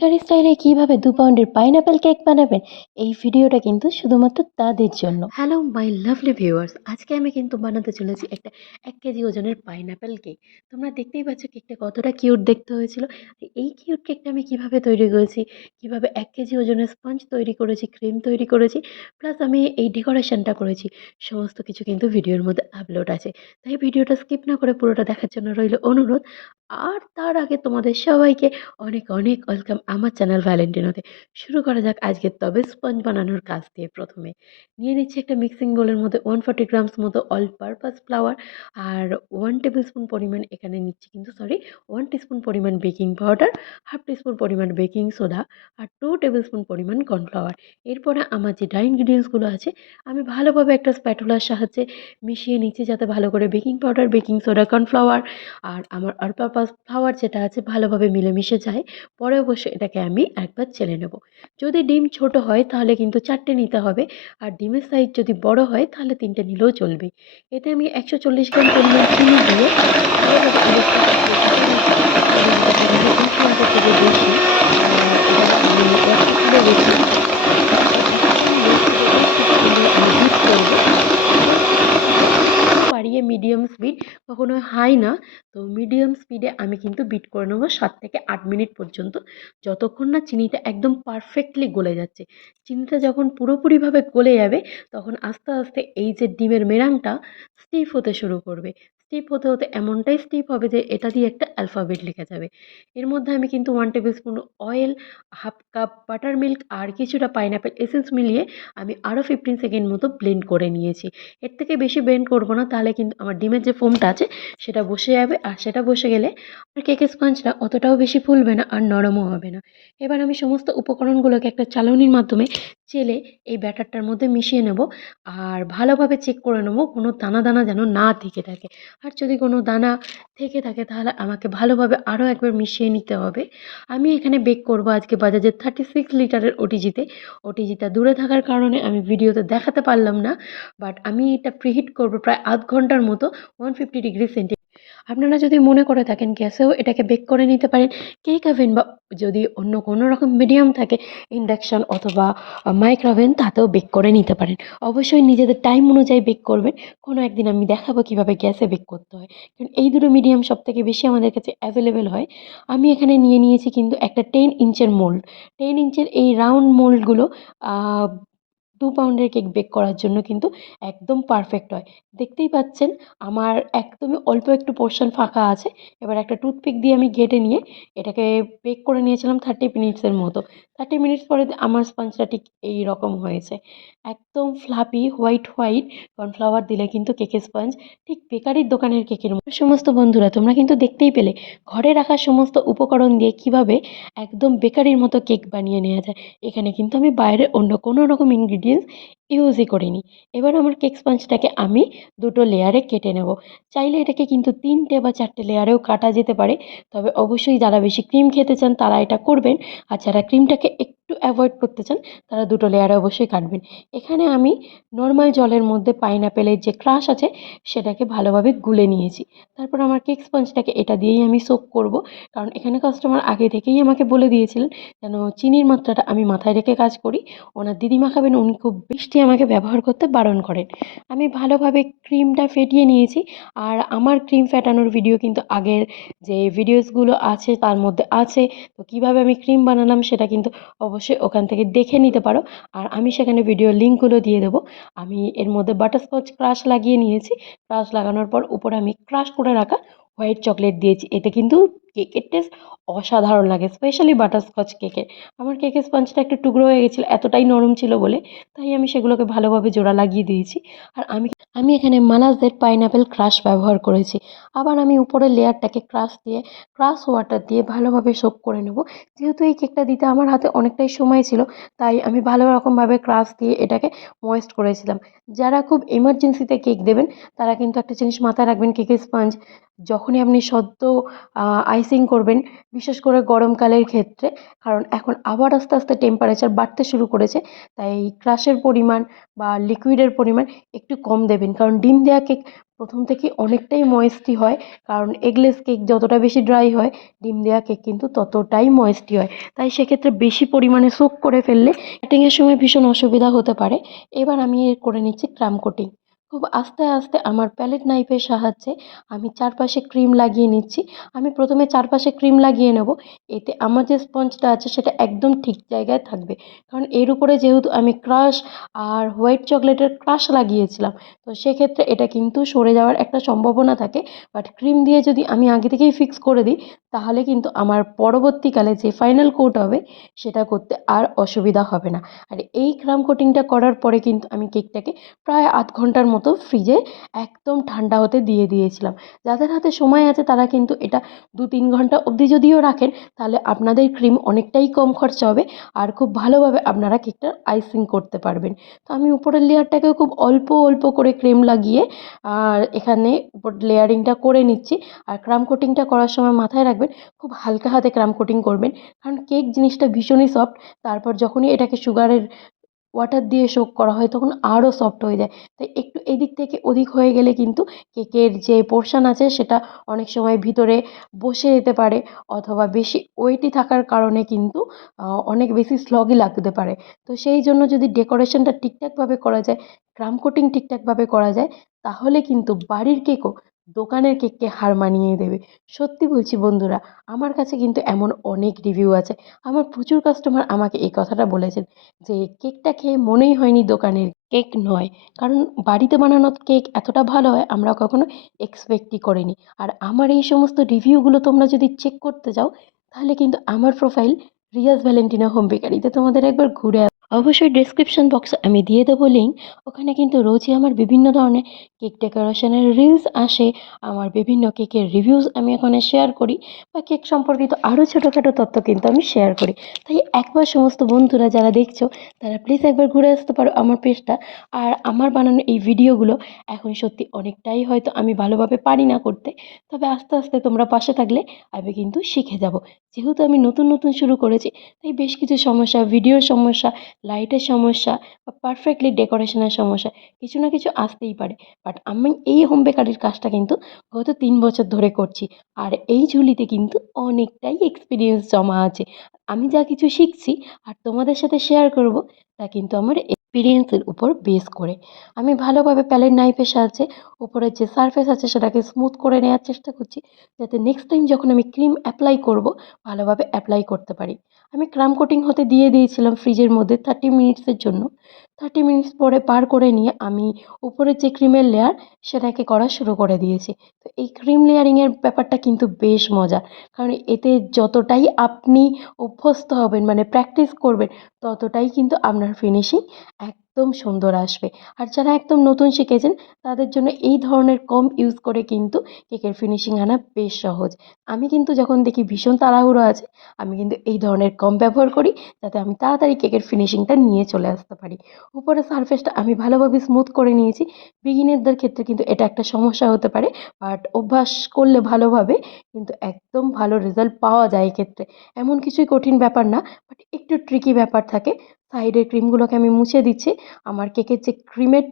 Bakery স্টাইলে কীভাবে দু পাউন্ডের পাইনাপেল কেক বানাবেন, এই ভিডিওটা কিন্তু শুধুমাত্র তাদের জন্য। হ্যালো মাই লাভলি ভিউয়ার্স আজকে আমি কিন্তু বানাতে চলেছি একটা এক কেজি ওজনের পাইনাপেল কেক তোমরা দেখতেই পাচ্ছ কেকটা কতটা কিউট দেখতে হয়েছিল। এই কিউট কেকটা আমি কীভাবে তৈরি করেছি, কীভাবে এক কেজি ওজনের স্পঞ্জ তৈরি করেছি ক্রিম তৈরি করেছি প্লাস আমি এই ডেকোরেশনটা করেছি, সমস্ত কিছু কিন্তু ভিডিওর মধ্যে আপলোড আছে। তাই ভিডিওটা স্কিপ না করে পুরোটা দেখার জন্য রইল অনুরোধ। আর তার আগে তোমাদের সবাইকে অনেক অনেক ওয়েলকাম আমার চ্যানেল ভ্যালেন্টিনোতে। শুরু করা যাক আজকের তবে স্পঞ্জ বানানোর কাজ দিয়ে প্রথমে। নিয়ে নিচ্ছি একটা মিক্সিং বোলের মধ্যে ওয়ান ফর্টি গ্রামস মতো অল পারপাস ফ্লাওয়ার আর ওয়ান টেবিল স্পুন পরিমাণ এখানে নিচ্ছি কিন্তু সরি ওয়ান টিস্পুন পরিমাণ বেকিং পাউডার হাফ টিস্পুন পরিমাণ বেকিং সোডা আর টু টেবিল স্পুন পরিমাণ কর্নফ্লাওয়ার এরপরে আমার যে ড্রাই ইনগ্রিডিয়েন্টসগুলো আছে, আমি ভালোভাবে একটা স্প্যাটুলার সাহায্যে মিশিয়ে নিচ্ছি যাতে ভালো করে baking powder baking soda cornflour আর আমার অল ফ্লাওয়ার যেটা আছে ভালোভাবে মিলেমিশে যায় পরে অবশ্যই এটাকে আমি একবার চেলে নেব যদি ডিম ছোট হয় তাহলে কিন্তু চারটে নিতে হবে আর ডিমের সাইজ যদি বড় হয় তাহলে তিনটে নিলেও চলবে এতে আমি একশো চল্লিশ গ্রাম পরিমাণ চিনি দিয়ে মিডিয়াম স্পিড কখনো হাই না তো মিডিয়াম স্পিডে আমি কিন্তু বিট করে নেব সাত থেকে আট মিনিট পর্যন্ত। যতক্ষণ না চিনিটা একদম পারফেক্টলি গলে যাচ্ছে। চিনিটা যখন পুরোপুরিভাবে গলে যাবে, তখন আস্তে আস্তে এই যে ডিমের মেরাংটা স্টিফ হতে শুরু করবে। স্টিফ হতে হতে এমনটাই স্টিফ হবে যে এটা দিয়ে একটা অ্যালফাবেট লেখা যাবে। এর মধ্যে আমি কিন্তু one tablespoon oil half cup buttermilk আর কিছুটা পাইনাপেল এসেন্স মিলিয়ে আমি আরও ফিফটিন সেকেন্ড মতো ব্লেন্ড করে নিয়েছি। এর থেকে বেশি ব্লেন্ড করব না, তাহলে কিন্তু আমার ডিমের যে ফোমটা আছে, সেটা বসে যাবে। আর সেটা বসে গেলে আর কেকের স্পঞ্জটা অতটাও বেশি ফুলবে না আর নরমও হবে না। এবার আমি সমস্ত উপকরণগুলোকে একটা চালনির মাধ্যমে চেলে এই ব্যাটারটার মধ্যে মিশিয়ে নেব। আর ভালোভাবে চেক করে নেব, কোনো দানা দানা যেন না থেকে থাকে। আর যদি কোনো দানা থেকে থাকে তাহলে আমাকে ভালোভাবে আরও একবার মিশিয়ে নিতে হবে। আমি এখানে বেক করব আজকে বাজাজের থার্টি সিক্স লিটারের ওটিজিতে ওটিজিটা দূরে থাকার কারণে আমি ভিডিওতে দেখাতে পারলাম না বাট আমি এটা প্রিহিট করব প্রায় আধ ঘণ্টার মতো ওয়ান ফিফটি ডিগ্রি সেন্টি আপনারা যদি মনে করে থাকেন গ্যাসেও এটাকে বেক করে নিতে পারেন কেক ওভেন বা যদি অন্য কোনো রকম মিডিয়াম থাকে ইন্ডাকশান অথবা মাইক্রোওভেন তাতেও বেক করে নিতে পারেন। অবশ্যই নিজেদের টাইম অনুযায়ী বেক করবেন। কোনো একদিন আমি দেখাবো কীভাবে গ্যাসে বেক করতে হয়। কারণ এই দুটো মিডিয়াম সব থেকে বেশি আমাদের কাছে অ্যাভেলেবেল হয়। আমি এখানে নিয়ে নিয়েছি কিন্তু একটা টেন ইঞ্চের মোল্ড টেন ইঞ্চের এই রাউন্ড মোল্ডগুলো দু পাউন্ডের কেক বেক করার জন্য কিন্তু একদম পারফেক্ট হয়। দেখতেই পাচ্ছেন, আমার একদমই অল্প একটু পোর্শন ফাঁকা আছে। এবার একটা টুথপিক দিয়ে আমি ঘেটে নিয়ে এটাকে বেক করে নিয়েছিলাম থার্টি মিনিটসের মতো। থার্টি মিনিটস পরে আমার স্পঞ্জটা ঠিক এই রকম হয়েছে। একদম ফ্লাপি হোয়াইট হোয়াইট কর্নফ্লাওয়ার দিলে কিন্তু কেকের স্পঞ্জ ঠিক বেকারির দোকানের কেকের মতো। সমস্ত বন্ধুরা, তোমরা কিন্তু দেখতেই পেলে, ঘরে রাখা সমস্ত উপকরণ দিয়ে কীভাবে একদম বেকারির মতো কেক বানিয়ে নেওয়া যায়। এখানে কিন্তু আমি বাইরে অন্য কোনো রকম ইনগ্রিডিয়েন্টস ইউজই করিনি। এবার আমার কেক স্পঞ্জটাকে আমি দুটো লেয়ারে কেটে নেব। চাইলে এটাকে কিন্তু তিনটে বা চারটে লেয়ারেও কাটা যেতে পারে, তবে অবশ্যই যারা বেশি ক্রিম খেতে চান তারা এটা করবেন। আর যারা ক্রিমটাকে একটু অ্যাভয়েড করতে চান, তারা দুটো লেয়ারে অবশ্যই কাটবেন। এখানে আমি নর্মাল জলের মধ্যে পাইনাপেলের যে ক্রাশ আছে, সেটাকে ভালোভাবে গুলে নিয়েছি। তারপর আমার কেক স্পঞ্জটাকে এটা দিয়েই আমি সোক করব। কারণ এখানে কাস্টমার আগে থেকেই আমাকে বলে দিয়েছিলেন যেন চিনির মাত্রাটা আমি মাথায় রেখে কাজ করি। ওনার দিদিমা খাবেন, উনি খুব মিষ্টি আমাকে ব্যবহার করতে বারণ করেন। আমি ভালোভাবে ক্রিমটা ফেটিয়ে নিয়েছি। আর আমার ক্রিম ফেটানোর ভিডিও কিন্তু আগের যে ভিডিওসগুলো আছে, তার মধ্যে আছে। তো কীভাবে আমি ক্রিম বানালাম, সেটা কিন্তু অবশ্যই ওখান থেকে দেখে নিতে পারো। আর আমি সেখানে ভিডিও লিঙ্কগুলো দিয়ে দেবো। আমি এর মধ্যে বাটারস্কচ ক্রাশ লাগিয়ে নিয়েছি। ক্রাশ লাগানোর পর উপরে আমি ক্রাশ করে রাখা হোয়াইট চকলেট দিয়েছি। এতে কিন্তু কেকের টেস্ট অসাধারণ লাগে স্পেশালি বাটারস্কচ কেকের আমার কেকের স্পঞ্জটা একটু টুকরো হয়ে গেছিল, এতটাই নরম ছিল বলে, তাই আমি সেগুলোকে ভালোভাবে জোড়া লাগিয়ে দিয়েছি। আর আমি আমি এখানে মালাজদের পাইনাপেল ক্রাশ ব্যবহার করেছি। আবার আমি উপরের লেয়ারটাকে ক্রাশ দিয়ে ক্রাশ ওয়াটার দিয়ে ভালোভাবে সোক করে নেব। যেহেতু এই কেকটা দিতে আমার হাতে অনেকটাই সময় ছিল, তাই আমি ভালো রকমভাবে ক্রাশ দিয়ে এটাকে ময়েস্ট করেছিলাম। যারা খুব এমার্জেন্সিতে কেক দেবেন, তারা কিন্তু একটা জিনিস মাথায় রাখবেন কেকের স্পঞ্জ যখনই আপনি সদ্য আইসিং করবেন, বিশেষ করে গরমকালের ক্ষেত্রে। কারণ এখন আবার আস্তে আস্তে টেম্পারেচার বাড়তে শুরু করেছে, তাই ক্রাশের পরিমাণ বা লিকুইডের পরিমাণ একটু কম দেবেন। কারণ ডিম দেওয়া কেক প্রথম থেকেই অনেকটাই ময়েস্টি হয়, কারণ এগলেস কেক যতটা বেশি ড্রাই হয়, ডিম দেওয়া কেক কিন্তু ততটাই ময়েস্টি হয়। তাই সেক্ষেত্রে বেশি পরিমাণে সোক করে ফেললে কাটিংয়ের সময় ভীষণ অসুবিধা হতে পারে। এবার আমি করে নিচ্ছি ক্রাম কোটিং খুব আস্তে আস্তে আমার প্যালেট নাইফের সাহায্যে আমি চারপাশে ক্রিম লাগিয়ে নিচ্ছি। আমি প্রথমে চারপাশে ক্রিম লাগিয়ে নেব। এতে আমার যে স্পঞ্জটা আছে সেটা একদম ঠিক জায়গায় থাকবে। কারণ এর উপরে যেহেতু আমি ক্রাশ আর হোয়াইট চকলেটের ক্রাশ লাগিয়েছিলাম, তো সেক্ষেত্রে এটা কিন্তু সরে যাওয়ার একটা সম্ভাবনা থাকে। বাট ক্রিম দিয়ে যদি আমি আগে থেকেই ফিক্স করে দিই, তাহলে কিন্তু আমার পরবর্তীকালে যে ফাইনাল কোট হবে, সেটা করতে আর অসুবিধা হবে না। আর এই ক্রাম কোটিংটা করার পরে কিন্তু আমি কেকটাকে প্রায় আধ ঘণ্টার মতো ফ্রিজে একদম ঠান্ডা হতে দিয়ে দিয়েছিলাম। যাদের হাতে সময় আছে তারা কিন্তু এটা দু তিন ঘণ্টা অবধি যদিও রাখেন, তাহলে আপনাদের ক্রিম অনেকটাই কম খরচা হবে আর খুব ভালোভাবে আপনারা কেকটার আইসিং করতে পারবেন। তো আমি উপরের লেয়ারটাকেও খুব অল্প অল্প করে ক্রিম লাগিয়ে, আর এখানে উপর লেয়ারিংটা করে নিচ্ছি। আর ক্রাম কোটিংটা করার সময় মাথায় রাখবেন, খুব হালকা হাতে ক্রাম কোটিং করবেন। কারণ কেক জিনিসটা ভীষণই সফট তারপর যখনই এটাকে সুগারের ওয়াটার দিয়ে সোক করা হয়, তখন আরও সফট হয়ে যায়। তাই একটু এদিক থেকে ওদিক হয়ে গেলে কিন্তু কেকের যে পোর্শন আছে, সেটা অনেক সময় ভিতরে বসে যেতে পারে অথবা বেশি ওয়েটি থাকার কারণে কিন্তু অনেক বেশি স্লগি লাগতে পারে। তো সেই জন্য যদি ডেকোরেশনটা ঠিকঠাকভাবে করা যায় ক্রাম কোটিং ঠিকঠাকভাবে করা যায়, তাহলে কিন্তু বাড়ির কেকও দোকানের কেককে হার মানিয়ে দেবে। সত্যি বলছি বন্ধুরা, আমার কাছে কিন্তু এমন অনেক রিভিউ আছে। আমার প্রচুর কাস্টমার আমাকে এই কথাটা বলেছেন যে, কেকটা খেয়ে মনেই হয়নি দোকানের কেক নয়। কারণ বাড়িতে বানানো কেক এতটা ভালো হয়, আমরা কখনো এক্সপেক্টই করিনি। আর আমার এই সমস্ত রিভিউগুলো তোমরা যদি চেক করতে যাও, তাহলে কিন্তু আমার প্রোফাইল রিয়াজ ভ্যালেন্টিনা হোম বেকারিতে তোমাদের একবার ঘুরে অবশ্যই ডেসক্রিপশন বক্সে আমি দিয়ে দেবো লিঙ্ক ওখানে কিন্তু রোজই আমার বিভিন্ন ধরনের কেক ডেকোরেশনের রিলস আসে, আমার বিভিন্ন কেকের রিভিউস আমি ওখানে শেয়ার করি বা কেক সম্পর্কিত আরও ছোটোখাটো তথ্য কিন্তু আমি শেয়ার করি। তাই একবার সমস্ত বন্ধুরা যারা দেখছ, তারা প্লিজ একবার ঘুরে আসতে পারো আমার পেজটা আর আমার বানানো এই ভিডিওগুলো এখন সত্যি অনেকটাই হয়তো আমি ভালোভাবে পারি না করতে। তবে আস্তে আস্তে তোমরা পাশে থাকলে আমি কিন্তু শিখে যাব। যেহেতু আমি নতুন নতুন শুরু করেছি, তাই বেশ কিছু সমস্যা ভিডিওর সমস্যা লাইটের সমস্যা বা পারফেক্টলি ডেকোরেশনের সমস্যা কিছু না কিছু আসতেই পারে। বাট আমি এই হোম বেকারির কাজটা কিন্তু গত তিন বছর ধরে করছি। আর এই ঝুলিতে কিন্তু অনেকটাই এক্সপিরিয়েন্স জমা আছে। আমি যা কিছু শিখছি আর তোমাদের সাথে শেয়ার করব, তা কিন্তু আমার এক্সপিরিয়েন্সের উপর বেস করে। আমি ভালোভাবে প্যালেট নাইফের সাহায্যে উপরের যে সারফেস আছে সেটাকে স্মুথ করে নেওয়ার চেষ্টা করছি। যাতে নেক্সট টাইম যখন আমি ক্রিম অ্যাপ্লাই করব, ভালোভাবে অ্যাপ্লাই করতে পারি। আমি ক্রাম কোটিং হতে দিয়ে দিয়েছিলাম ফ্রিজের মধ্যে থার্টি মিনিটসের জন্য। থার্টি মিনিটস পরে পার করে নিয়ে আমি উপরের যে ক্রিমের লেয়ার সেটাকে করা শুরু করে দিয়েছি। তো এই ক্রিম লেয়ারিংয়ের ব্যাপারটা কিন্তু বেশ মজা। কারণ এতে যতটাই আপনি অভ্যস্ত হবেন মানে প্র্যাকটিস করবেন, ততটাই কিন্তু আপনার ফিনিশিং একদম সুন্দর আসবে। আর যারা একদম নতুন শিখেছেন, তাদের জন্য এই ধরনের কম ইউজ করে কিন্তু কেকের ফিনিশিং আনা বেশ সহজ। আমি কিন্তু যখন দেখি ভীষণ তাড়াহুড়ো আছে, আমি কিন্তু এই ধরনের কম ব্যবহার করি, যাতে আমি তাড়াতাড়ি কেকের ফিনিশিংটা নিয়ে চলে আসতে পারি। উপরের সারফেসটা আমি ভালোভাবে স্মুথ করে নিয়েছি। বিগিনারদের ক্ষেত্রে কিন্তু এটা একটা সমস্যা হতে পারে বাট অভ্যাস করলে ভালোভাবে কিন্তু একদম ভালো রেজাল্ট পাওয়া যায় এক্ষেত্রে। এমন কিছুই কঠিন ব্যাপার না বাট একটু ট্রিকি ব্যাপার থাকে সাইডের ক্রিমগুলোকে আমি মুছে দিচ্ছি। আমার কেকের যে ক্রিমের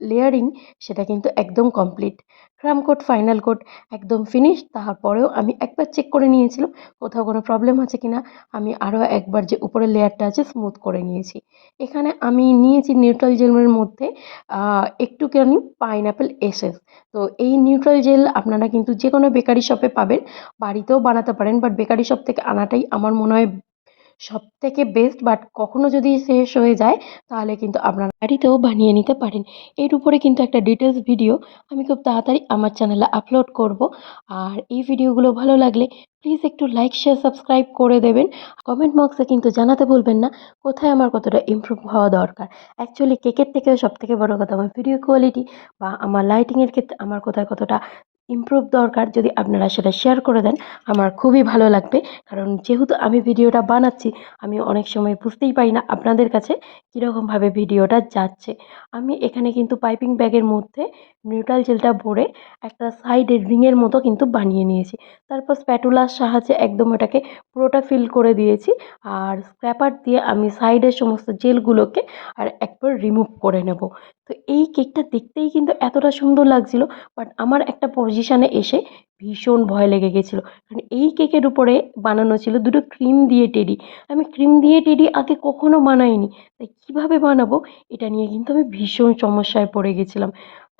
লেয়ারিং, সেটা কিন্তু একদম complete. Crumb coat final coat একদম ফিনিশ। তারপরেও আমি একবার চেক করে নিয়েছিলাম, কোথাও কোনো প্রবলেম আছে কি না আমি আরও একবার যে উপরের লেয়ারটা আছে, স্মুথ করে নিয়েছি। এখানে আমি নিয়েছি নিউট্রাল জেলের মধ্যে একটুখানি পাইনঅ্যাপেল এসেস তো এই নিউট্রাল জেল আপনারা কিন্তু যে কোনো বেকারি শপে পাবেন। বাড়িতেও বানাতে পারেন, বাট বেকারি শপ থেকে আনাটাই আমার মনে হয় সবথেকে বেস্ট বাট কখনও যদি শেষ হয়ে যায়, তাহলে কিন্তু আপনারা বাড়িতেও বানিয়ে নিতে পারেন। এর উপরে কিন্তু একটা ডিটেলস ভিডিও আমি খুব তাড়াতাড়ি আমার চ্যানেলে আপলোড করব। আর এই ভিডিওগুলো ভালো লাগলে প্লিজ একটু লাইক শেয়ার সাবস্ক্রাইব করে দেবেন। কমেন্ট বক্সে কিন্তু জানাতে ভুলবেন না, কোথায় আমার কতটা ইমপ্রুভ হওয়া দরকার। অ্যাকচুয়ালি কেকের থেকেও সব থেকে বড়ো কথা আমার ভিডিও কোয়ালিটি বা আমার লাইটিংয়ের ক্ষেত্রে আমার কোথায় কতটা ইমপ্রুভ দরকার যদি আপনারা সেটা শেয়ার করে দেন, আমার খুবই ভালো লাগবে। কারণ যেহেতু আমি ভিডিওটা বানাচ্ছি, আমি অনেক সময় বুঝতেই পারি না আপনাদের কাছে কীরকমভাবে ভিডিওটা যাচ্ছে। আমি এখানে কিন্তু পাইপিং ব্যাগের মধ্যে নিউট্রাল জেলটা ভরে একটা সাইডে রিংয়ের মতো কিন্তু বানিয়ে নিয়েছি। তারপর স্প্যাটুলার সাহায্যে একদম ওটাকে পুরোটা ফিল করে দিয়েছি আর স্ক্র্যাপার দিয়ে আমি সাইডের সমস্ত জেলগুলোকে আর একবার রিমুভ করে নেব। তো এই কেকটা দেখতেই কিন্তু এতটা সুন্দর লাগছিল বাট আমার একটা পজিশানে এসে ভীষণ ভয় লেগে গেছিল। কারণ এই কেকের উপরে বানানো ছিল দুটো ক্রিম দিয়ে টেডি আমি ক্রিম দিয়ে টেডি আগে কখনো বানাইনি। তাই কীভাবে বানাবো, এটা নিয়ে কিন্তু আমি ভীষণ সমস্যায় পড়ে গেছিলাম।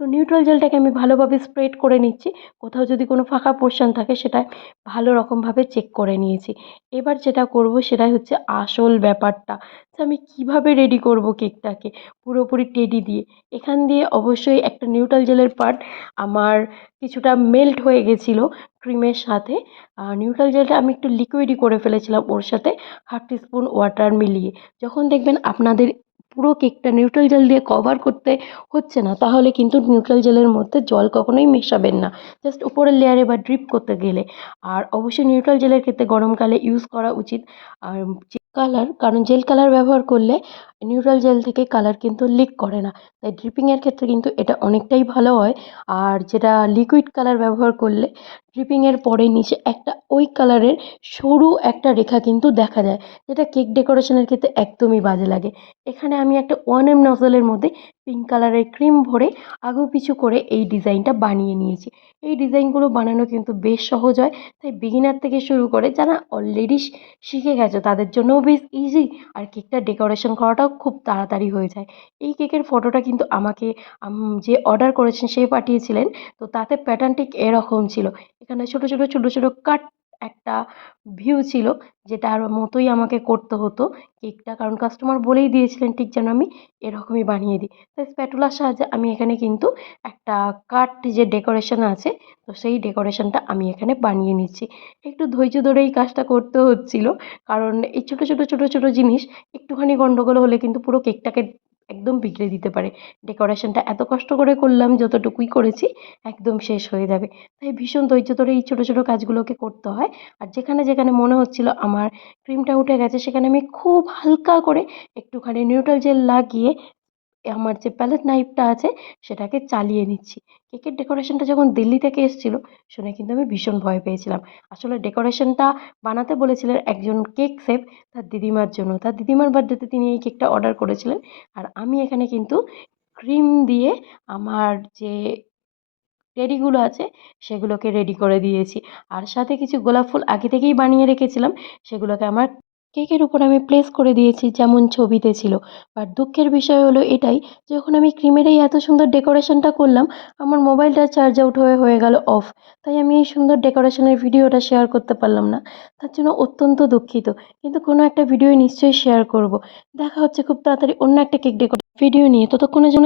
তো নিউট্রাল জেলটাকে আমি ভালোভাবে স্প্রেড করে নিচ্ছি। কোথাও যদি কোনো ফাঁকা পোর্শন থাকে সেটা ভালো রকমভাবে চেক করে নিয়েছি। এবার যেটা করব সেটাই হচ্ছে আসল ব্যাপারটা। যে আমি কীভাবে রেডি করব কেকটাকে পুরোপুরি টেডি দিয়ে। এখান দিয়ে অবশ্যই একটা নিউট্রাল জেলের পার্ট আমার কিছুটা মেল্ট হয়ে গেছিল ক্রিমের সাথে। আর নিউট্রাল জেলটা আমি একটু লিকুইডই করে ফেলেছিলাম ওর সাথে হাফ টিস্পুন ওয়াটার মিলিয়ে। যখন দেখবেন আপনাদের পুরো কেকটা নিউট্রাল জেল দিয়ে কভার করতে হচ্ছে না। তাহলে কিন্তু নিউট্রাল জেলের মধ্যে জল কখনোই মেশাবেন না। জাস্ট উপরের লেয়ারে বা ড্রিপ করতে গেলে। আর অবশ্যই নিউট্রাল জেলের ক্ষেত্রে গরমকালে ইউজ করা উচিত। আর কালার কারণ জেল কালার ব্যবহার করলে নিউট্রাল জেল থেকে কালার কিন্তু লিক করে না। তাই ড্রিপিংয়ের ক্ষেত্রে কিন্তু এটা অনেকটাই ভালো হয়। আর যেটা লিকুইড কালার ব্যবহার করলে ড্রিপিংয়ের পরে নিচে একটা ওই কালারের সরু একটা রেখা কিন্তু দেখা যায়, যেটা কেক ডেকোরেশনের ক্ষেত্রে একদমই বাজে লাগে। এখানে আমি একটা ওয়ান এম নজলের মধ্যে পিঙ্ক কালারের ক্রিম ভরে আগু পিছু করে এই ডিজাইনটা বানিয়ে নিয়েছি। এই ডিজাইনগুলো বানানো কিন্তু বেশ সহজ হয়। তাই বিগিনার থেকে শুরু করে যারা অলরেডি শিখে গেছে, তাদের জন্যও বেশ ইজি আর কেকটা ডেকোরেশন করাটাও খুব তাড়াতাড়ি হয়ে যায়। এই কেকের ফটোটা কিন্তু আমাকে যে অর্ডার করেছেন সে পাঠিয়েছিলেন। তো তাতে প্যাটার্ন ঠিক এরকম ছিল। এখানে ছোটো ছোটো ছোটো ছোটো কাট একটা ভিউ ছিল যেটার মতোই আমাকে করতে হতো। কেকটা কারণ কাস্টমার বলেই দিয়েছিলেন, ঠিক যেন আমি এরকমই বানিয়ে দিই। তাই স্প্যাটুলার সাহায্যে আমি এখানে কিন্তু একটা কাট যে ডেকোরেশন আছে, তো সেই ডেকোরেশনটা আমি এখানে বানিয়ে নিচ্ছি। একটু ধৈর্য ধরে এই কাজটা করতে হচ্ছিল, কারণ এই ছোটো ছোটো ছোটো ছোটো জিনিস একটুখানি গন্ডগোল হলে কিন্তু পুরো কেকটাকে একদম বিগড়ে দিতে পারে। ডেকোরেশনটা এত কষ্ট করে করলাম, যতটুকুই করেছি, একদম শেষ হয়ে যাবে। তাই ভীষণ ধৈর্য ধরে এই ছোটো ছোটো কাজগুলোকে করতে হয়। আর যেখানে যেখানে মনে হচ্ছিল আমার ক্রিমটা উঠে গেছে, সেখানে আমি খুব হালকা করে একটুখানি নিউট্রাল জেল লাগিয়ে আমার যে প্যালেট নাইফটা আছে, সেটাকে চালিয়ে নিচ্ছি। কেকের ডেকোরেশনটা যখন দিল্লি থেকে এসেছিল, শুনে কিন্তু আমি ভীষণ ভয় পেয়েছিলাম। আসলে ডেকোরেশনটা বানাতে বলেছিলেন একজন কেক শেফ তার দিদিমার জন্য। তার দিদিমার বার্থডেতে তিনি এই কেকটা অর্ডার করেছিলেন। আর আমি এখানে কিন্তু ক্রিম দিয়ে আমার যে টেডিগুলো আছে, সেগুলোকে রেডি করে দিয়েছি। আর সাথে কিছু গোলাপ ফুল আগে থেকেই বানিয়ে রেখেছিলাম, সেগুলোকে আমার কেকের উপর আমি প্লেস করে দিয়েছি যেমন ছবিতে ছিল। বাট দুঃখের বিষয় হলো এটাই, যখন আমি ক্রিমের এই এত সুন্দর ডেকোরেশনটা করলাম, আমার মোবাইলটা চার্জ আউট হয়ে হয়ে গেল অফ তাই আমি এই সুন্দর ডেকোরেশনের ভিডিওটা শেয়ার করতে পারলাম না। তার জন্য অত্যন্ত দুঃখিত। কিন্তু কোনো একটা ভিডিও নিশ্চয়ই শেয়ার করব। দেখা হচ্ছে খুব তাড়াতাড়ি অন্য একটা কেক ডেকোরেশন ভিডিও নিয়ে। ততক্ষণের জন্য